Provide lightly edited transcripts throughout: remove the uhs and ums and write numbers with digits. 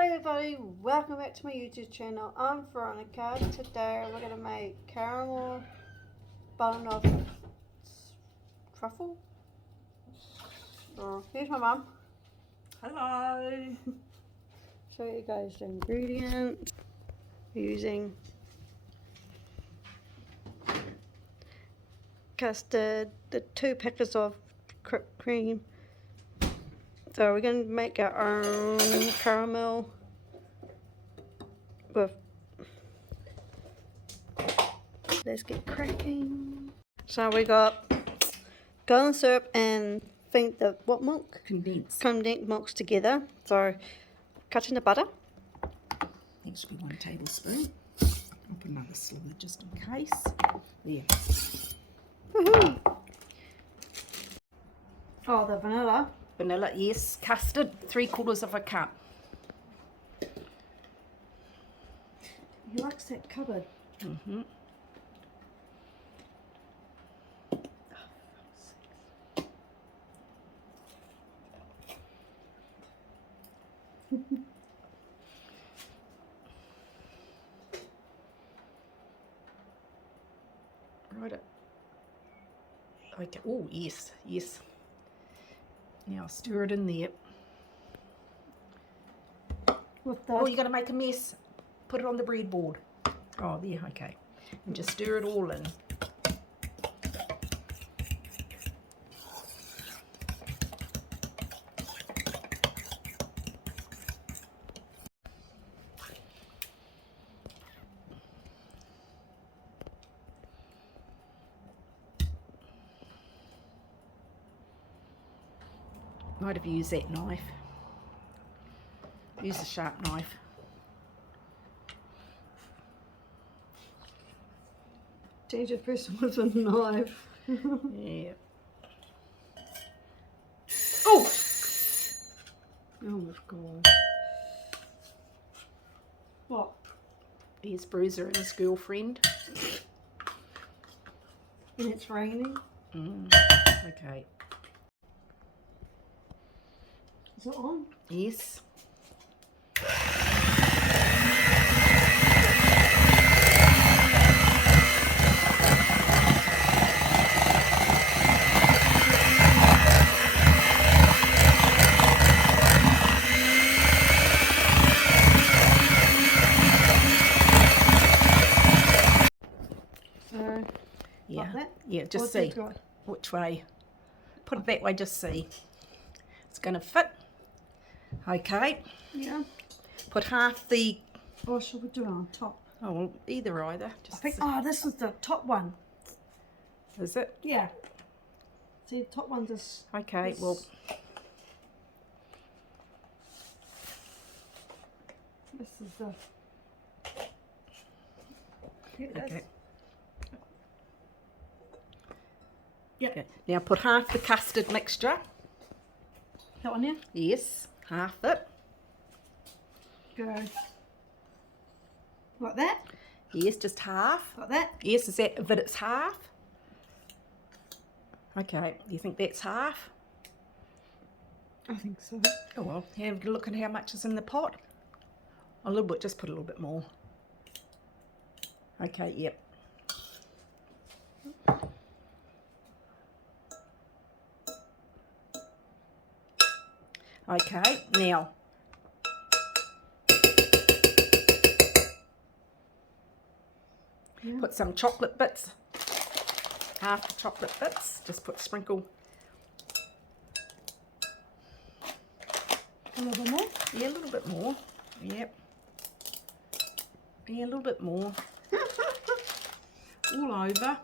Hello everybody, welcome back to my YouTube channel. I'm Veronica. Today we're going to make caramel Banoffee Trifle. Here's my mum. Hello. Show you guys the ingredients. We're using custard, the 2 packets of cream. So we're going to make our own caramel with, let's get cracking. So we got golden syrup and what milk? Condensed. Condensed milks together. So cutting the butter. That should be 1 tablespoon. I'll put another sliver just in case. There. Woohoo! Oh, the vanilla. Vanilla, yes. Custard, 3/4 cup. He likes that cupboard. Mm-hmm. Right. Okay. Oh, yes, yes. Now stir it in there. With the Oh, you're going to make a mess. Put it on the breadboard. Oh, there, okay. And just stir it all in. Might have used that knife. Use a sharp knife. change it first with a knife. Yeah. Oh! Oh my god. What? Here's Bruiser and his girlfriend. And it's raining. Okay. Is it on? Yes. So, Yeah. like that? Yeah, just What's see it got? which way. Put it that way, just see. It's going to fit. Okay. Yeah. Put half the... Or should we do it on top? Oh, well, either. I Just think, see. oh, this is the top one. Is it? Yeah. See, top one just... Okay, well... This is the... Here it is. Okay. Yep. Okay. Now put half the custard mixture. That one here? Yes, half it. Go. Like that? Yes, just half. Like that? Yes, is that but it's half? Okay, do you think that's half? I think so. Oh well, have a look at how much is in the pot. A little bit, just put a little bit more. Okay, yep. Okay, now Yeah. put some chocolate bits, half the chocolate bits, just sprinkle. A little bit more? Yeah, a little bit more, yep. Yeah, a little bit more. All over.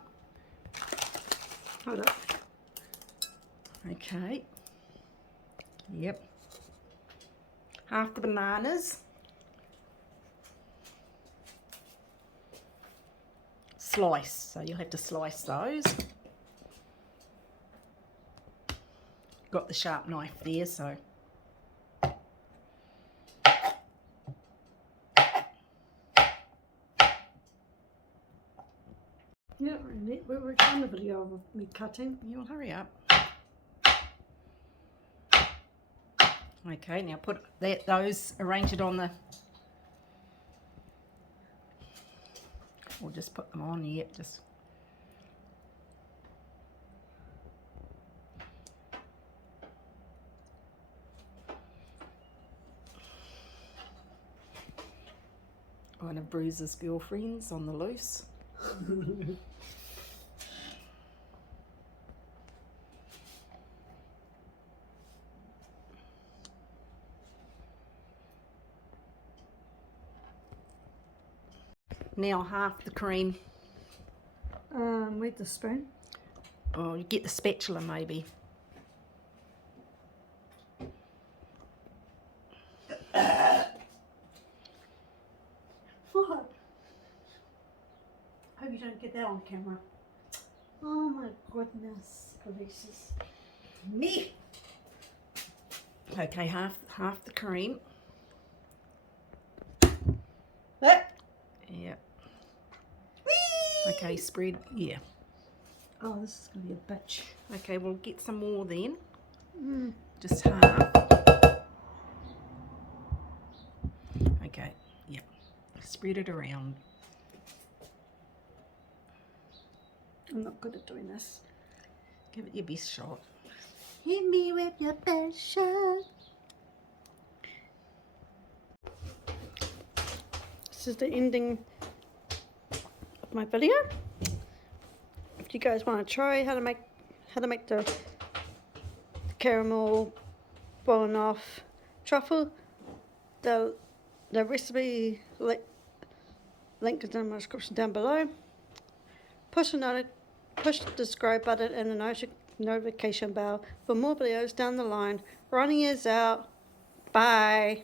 Hold up. Okay, yep. Half the bananas. Slice, so you'll have to slice those. Got the sharp knife there, so. Yeah, really. We're recording a video of me cutting. You'll hurry up. Okay, now put those, arrange it on the, or just put them on, yeah, just. One of Bruce's girlfriends on the loose. Now half the cream. With the spoon. Oh, you get the spatula maybe. What? Hope you don't get that on camera. Oh my goodness gracious. Me. Okay, half the cream. That. Yeah. Okay, spread, yeah. Oh, this is gonna be a bitch. Okay, we'll get some more then. Mm. Just half. Okay, yep. Spread it around. I'm not good at doing this. Give it your best shot. Hit me with your best shot. This is the ending of my video. If you guys want to try how to make the caramel Banoffee truffle, the recipe link is in the description down below. Push the subscribe button and the notification bell for more videos down the line. Ronnie is out. Bye.